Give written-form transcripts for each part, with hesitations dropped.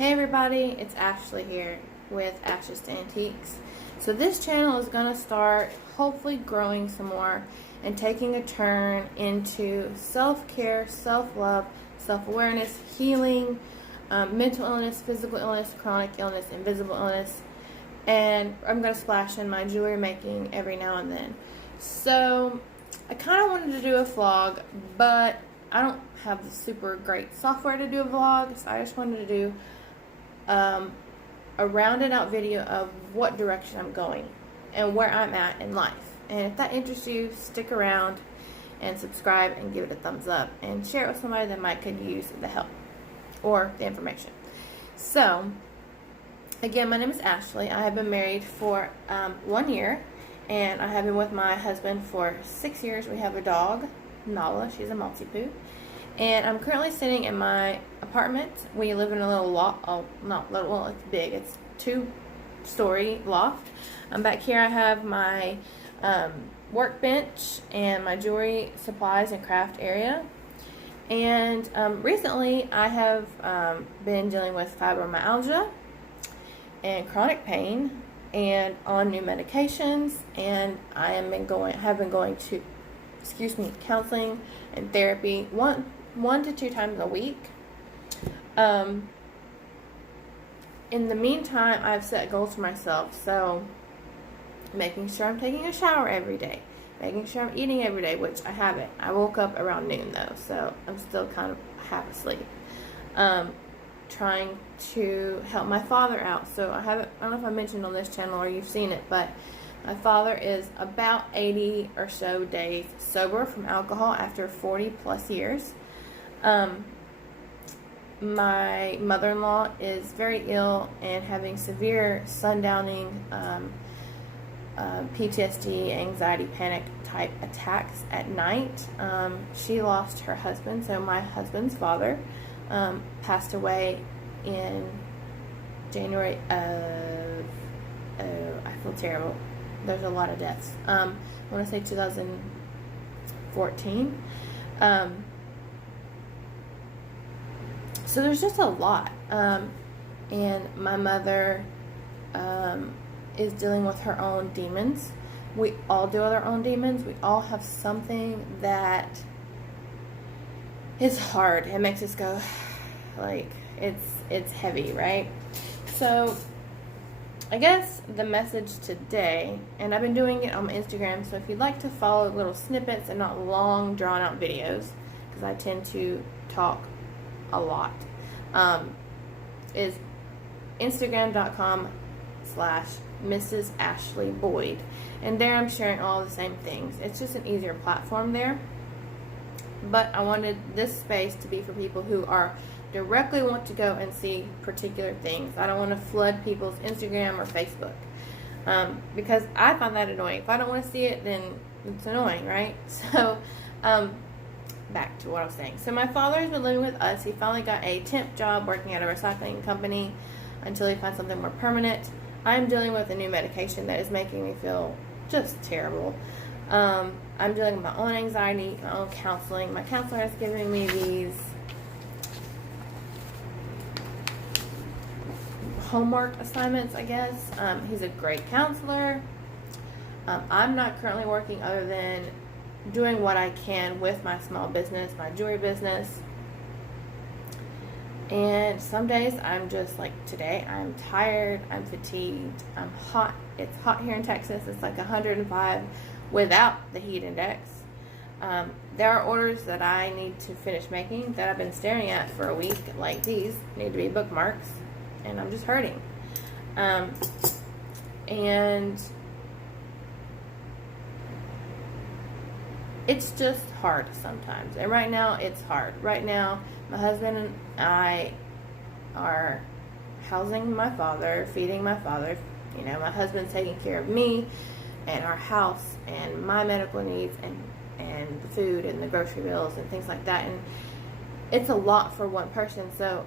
Hey everybody, it's Ashley here with Ashes to Antiques. So this channel is going to start hopefully growing some more and taking a turn into self-care, self-love, self-awareness, healing, mental illness, physical illness, chronic illness, invisible illness, and I'm going to splash in my jewelry making every now and then. So I kind of wanted to do a vlog, but I don't have the super great software to do a vlog, so I just wanted to do a rounded out video of what direction I'm going and where I'm at in life. And if that interests you, stick around and subscribe and give it a thumbs up and share it with somebody that might could use the help or the information. So again, my name is Ashley. I have been married for 1 year, and I have been with my husband for 6 years. We have a dog, Nala. She's a Maltipoo. And I'm currently sitting in my apartment. We live in a little loft. Oh, not little. Well, it's big. It's 2-story loft. Back here I have my workbench and my jewelry supplies and craft area. And recently I have been dealing with fibromyalgia and chronic pain and on new medications. And I have been going to counseling and therapy one to 2 times a week. In the meantime, I've set goals for myself. So making sure I'm taking a shower every day, making sure I'm eating every day, which I haven't. I woke up around noon though, so I'm still kind of half asleep. Trying to help my father out. So I don't know if I mentioned on this channel or you've seen it, but my father is about 80 or so days sober from alcohol after 40 plus years. My mother-in-law is very ill and having severe sundowning, PTSD, anxiety, panic type attacks at night. She lost her husband, so my husband's father passed away in January of, I feel terrible. There's a lot of deaths. I want to say 2014. So there's just a lot. And my mother is dealing with her own demons. We all deal with our own demons. We all have something that is hard. It makes us go, like, it's heavy, right? So I guess the message today, and I've been doing it on my Instagram, so if you'd like to follow little snippets and not long drawn out videos, because I tend to talk a lot, is Instagram.com/Mrs. Ashley Boyd, and there I'm sharing all the same things. It's just an easier platform there, but I wanted this space to be for people who are directly want to go and see particular things. I don't want to flood people's Instagram or Facebook, because I find that annoying. If I don't want to see it, then it's annoying, right? So back to what I was saying. So my father has been living with us. He finally got a temp job working at a recycling company until he finds something more permanent. I'm dealing with a new medication that is making me feel just terrible. I'm dealing with my own anxiety, my own counseling. My counselor is giving me these homework assignments, I guess. He's a great counselor. I'm not currently working other than doing what I can with my small business, my jewelry business. And some days I'm just like today, I'm tired, I'm fatigued, I'm hot. It's hot here in Texas. It's like 105 without the heat index. There are orders that I need to finish making that I've been staring at for a week, like these need to be bookmarks, and I'm just hurting. And it's just hard sometimes. And right now it's hard. Right now my husband and I are housing my father, feeding my father. You know, my husband's taking care of me and our house and my medical needs and the food and the grocery bills and things like that. And it's a lot for one person. So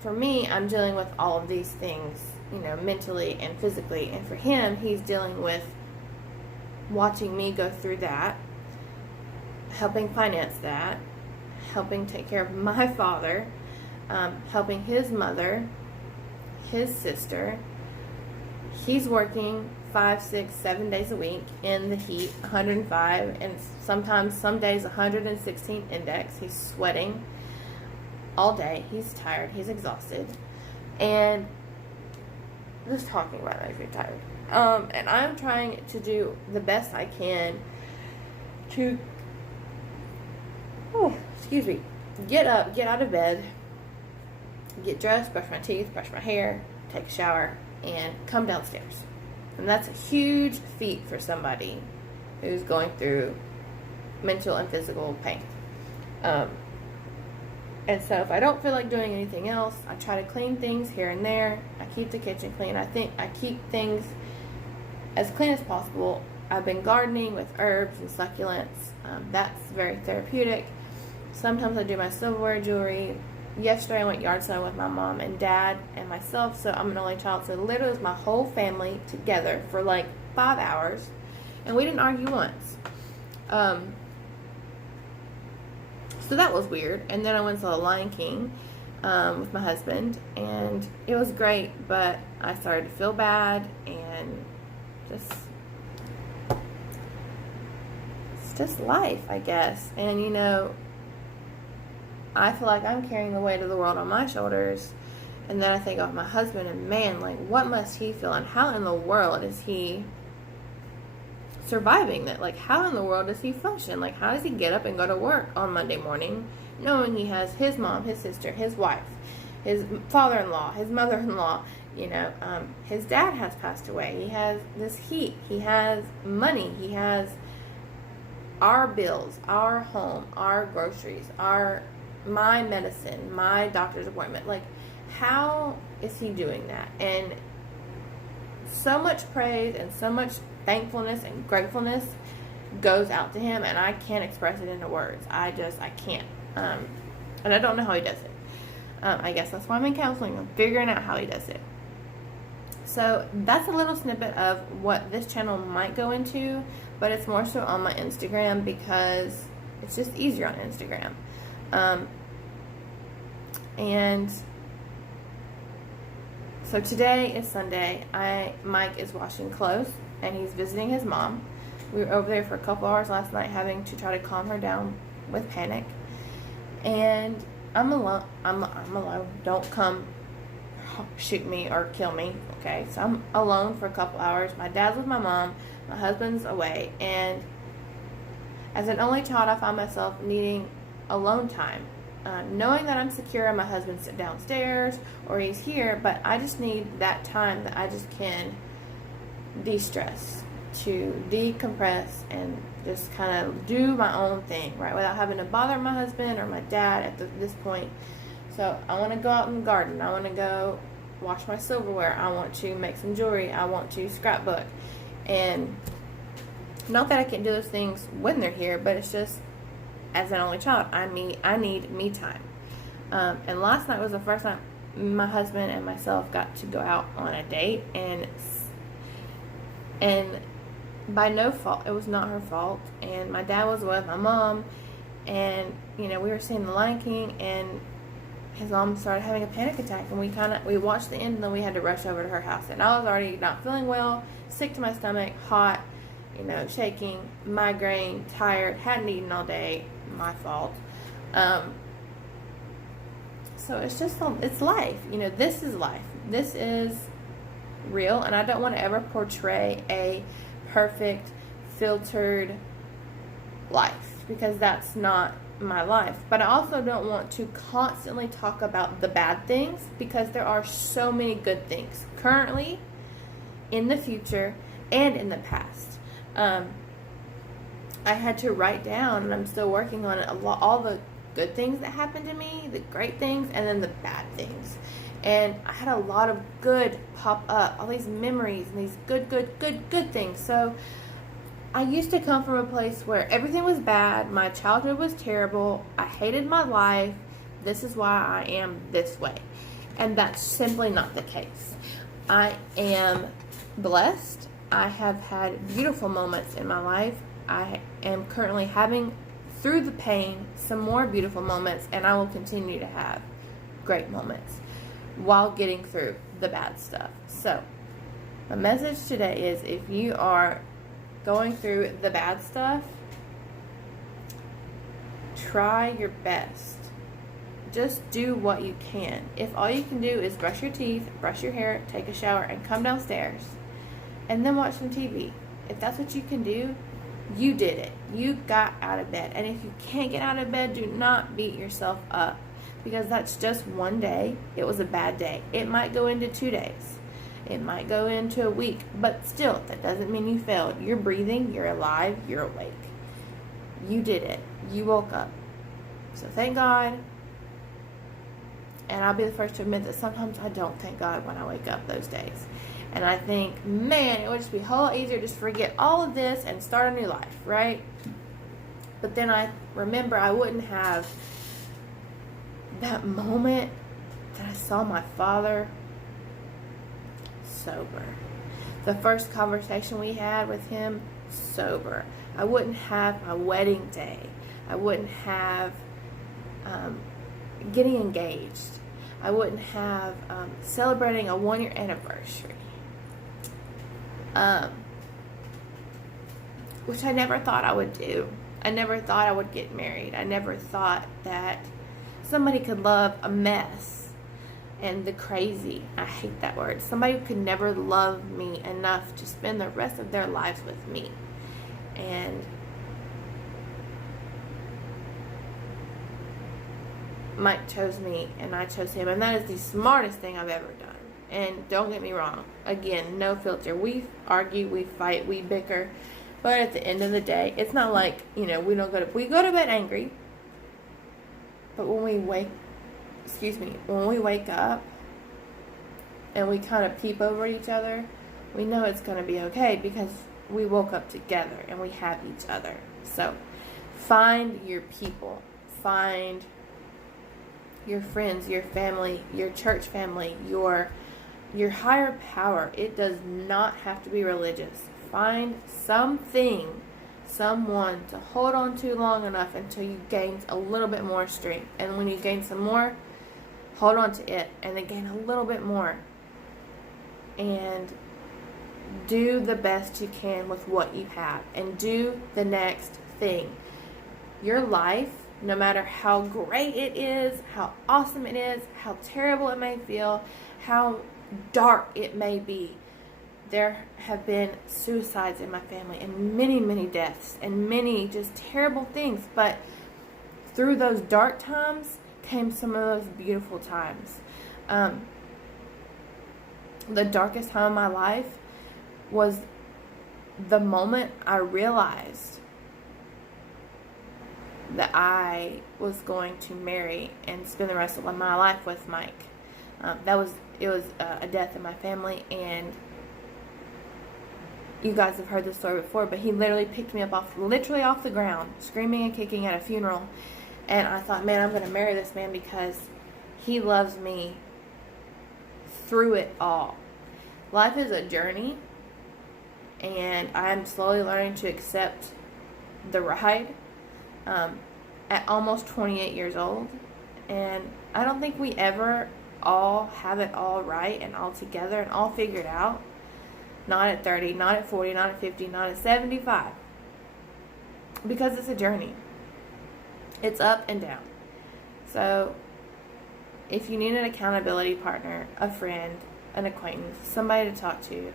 for me, I'm dealing with all of these things, you know, mentally and physically. And for him, he's dealing with watching me go through that, helping finance that, helping take care of my father, helping his mother, his sister. He's working 5, 6, 7 days a week in the heat, 105, and sometimes some days 116 index. He's sweating all day. He's tired. He's exhausted. And just talking about it makes me tired. And I'm trying to do the best I can to, get up, get out of bed, get dressed, brush my teeth, brush my hair, take a shower, and come downstairs. And that's a huge feat for somebody who's going through mental and physical pain. And so if I don't feel like doing anything else, I try to clean things here and there. I keep the kitchen clean. I think I keep things as clean as possible. I've been gardening with herbs and succulents. That's very therapeutic. Sometimes I do my silverware, jewelry. Yesterday I went yard selling with my mom and dad and myself, so I'm an only child. So literally it was my whole family together for like 5 hours, and we didn't argue once. So that was weird. And then I went to The Lion King with my husband, and it was great, but I started to feel bad, and it's just life, I guess. And you know, I feel like I'm carrying the weight of the world on my shoulders, and then I think of my husband, and man, like, what must he feel, and how in the world is he surviving that? Like, how in the world does he function? Like, how does he get up and go to work on Monday morning knowing he has his mom, his sister, his wife, his father-in-law, his mother-in-law, his dad has passed away, he has this heat, he has money, he has our bills, our home, our groceries, my medicine, my doctor's appointment. Like, how is he doing that? And so much praise and so much thankfulness and gratefulness goes out to him, and I can't express it into words. I can't. And I don't know how he does it. I guess that's why I'm in counseling. I'm figuring out how he does it. So that's a little snippet of what this channel might go into, but it's more so on my Instagram because it's just easier on Instagram. And so today is Sunday. Mike is washing clothes, and he's visiting his mom. We were over there for a couple hours last night having to try to calm her down with panic. And I'm alone. I'm alone. Don't come shoot me or kill me, okay? So I'm alone for a couple hours. My dad's with my mom. My husband's away. And as an only child, I found myself needing alone time. Knowing that I'm secure and my husband's downstairs or he's here, but I just need that time that I just can de-stress, to decompress and just kind of do my own thing, right, without having to bother my husband or my dad at this point. So I want to go out and garden. I want to go wash my silverware. I want to make some jewelry. I want to scrapbook. And not that I can do those things when they're here, but it's just, as an only child, I need me time. And last night was the first time my husband and myself got to go out on a date, and by no fault, it was not her fault. And my dad was with my mom, and we were seeing The Lion King, and his mom started having a panic attack, and we watched the end, and then we had to rush over to her house. And I was already not feeling well, sick to my stomach, hot, shaking, migraine, tired, hadn't eaten all day, my fault. So it's just, it's life. This is life. This is real, and I don't want to ever portray a perfect, filtered life, because that's not my life. But I also don't want to constantly talk about the bad things, because there are so many good things currently, in the future, and in the past. I had to write down, and I'm still working on it, all the good things that happened to me, the great things, and then the bad things. And I had a lot of good pop up, all these memories and these good things. So I used to come from a place where everything was bad, my childhood was terrible, I hated my life, this is why I am this way. And that's simply not the case. I am blessed. I have had beautiful moments in my life. I am currently having, through the pain, some more beautiful moments, and I will continue to have great moments. while getting through the bad stuff. So, the message today is if you are going through the bad stuff, try your best. Just do what you can. If all you can do is brush your teeth, brush your hair, take a shower, and come downstairs, and then watch some TV, if that's what you can do, you did it. You got out of bed. And if you can't get out of bed, do not beat yourself up, because that's just one day. It was a bad day. It might go into 2 days. It might go into a week. But still, that doesn't mean you failed. You're breathing. You're alive. You're awake. You did it. You woke up. So thank God. And I'll be the first to admit that sometimes I don't thank God when I wake up those days. And I think, man, it would just be a whole lot easier just to forget all of this and start a new life, right? But then I remember I wouldn't have that moment that I saw my father sober. The first conversation we had with him, sober. I wouldn't have my wedding day. I wouldn't have getting engaged. I wouldn't have celebrating a 1-year anniversary. Which I never thought I would do. I never thought I would get married. I never thought that somebody could love a mess and the crazy. I hate that word. Somebody could never love me enough to spend the rest of their lives with me. And Mike chose me and I chose him, and that is the smartest thing I've ever done. And don't get me wrong, again, no filter. We argue, we fight, we bicker, but at the end of the day, it's not like, we go to bed angry, but when we wake up and we kind of peep over each other, we know it's going to be okay because we woke up together and we have each other. So find your people, find your friends, your family, your church family, your higher power. It does not have to be religious. Find something, someone to hold on to long enough until you gain a little bit more strength. And when you gain some more, hold on to it and then gain a little bit more. And do the best you can with what you have. And do the next thing. Your life, no matter how great it is, how awesome it is, how terrible it may feel, how dark it may be, there have been suicides in my family and many, many deaths and many just terrible things. But through those dark times came some of those beautiful times. The darkest time of my life was the moment I realized that I was going to marry and spend the rest of my life with Mike. It was a death in my family, and you guys have heard this story before, but he literally picked me up literally off the ground, screaming and kicking at a funeral, and I thought, man, I'm going to marry this man because he loves me through it all. Life is a journey, and I'm slowly learning to accept the ride. At almost 28 years old, and I don't think we ever all have it all right and all together and all figured out. Not at 30, not at 40, not at 50, not at 75, because it's a journey. It's up and down. So if you need an accountability partner, a friend, an acquaintance, somebody to talk to,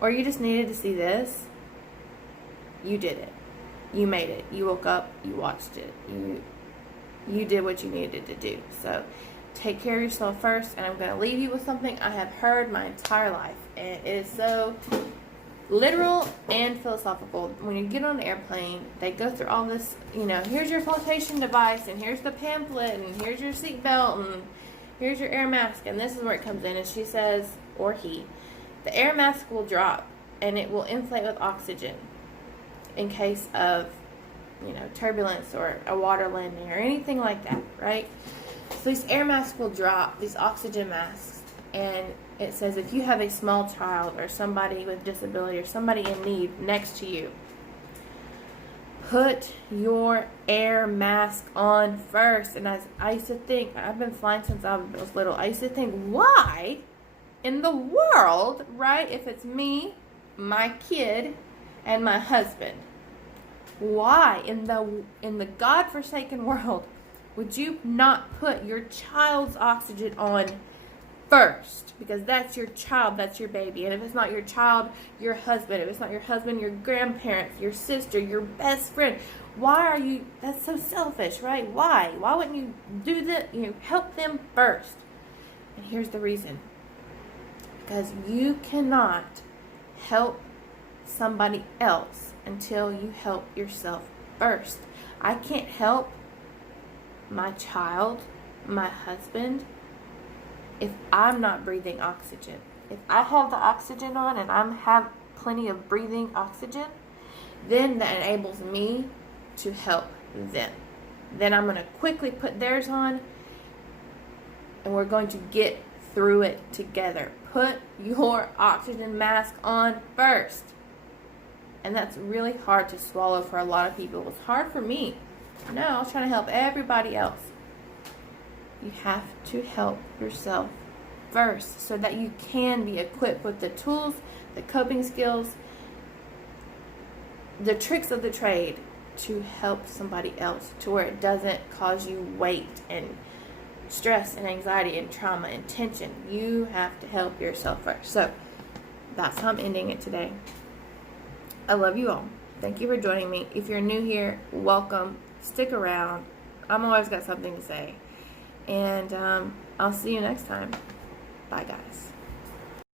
or you just needed to see this, you did it. You made it. You woke up. You watched it. You did what you needed to do. So take care of yourself first. And I'm going to leave you with something I have heard my entire life. And it is so literal and philosophical. When you get on an airplane, they go through all this, here's your flotation device, and here's the pamphlet, and here's your seatbelt, and here's your air mask. And this is where it comes in. And she says, or he, the air mask will drop, and it will inflate with oxygen in case of, turbulence or a water landing or anything like that, right? So these air masks will drop, these oxygen masks, and it says if you have a small child or somebody with disability or somebody in need next to you, Put your air mask on first. And as I used to think, I've been flying since I was little, I used to think, why in the world, right, if it's me, my kid, and my husband, why in the godforsaken world would you not put your child's oxygen on first? Because that's your child, that's your baby. And if it's not your child, your husband. If it's not your husband, your grandparents, your sister, your best friend. Why are you, that's so selfish, right? Why wouldn't you do that? Help them first. And here's the reason. Because you cannot help somebody else until you help yourself first. I can't help my child, my husband, if I'm not breathing oxygen. If I have the oxygen on and I have plenty of breathing oxygen, then that enables me to help them. Then I'm going to quickly put theirs on, and we're going to get through it together. Put your oxygen mask on first. And that's really hard to swallow for a lot of people. It was hard for me. No, I was trying to help everybody else. You have to help yourself first so that you can be equipped with the tools, the coping skills, the tricks of the trade to help somebody else, to where it doesn't cause you weight and stress and anxiety and trauma and tension. You have to help yourself first. So that's how I'm ending it today. I love you all. Thank you for joining me. If you're new here, welcome. Stick around. I'm always got something to say. And I'll see you next time. Bye, guys.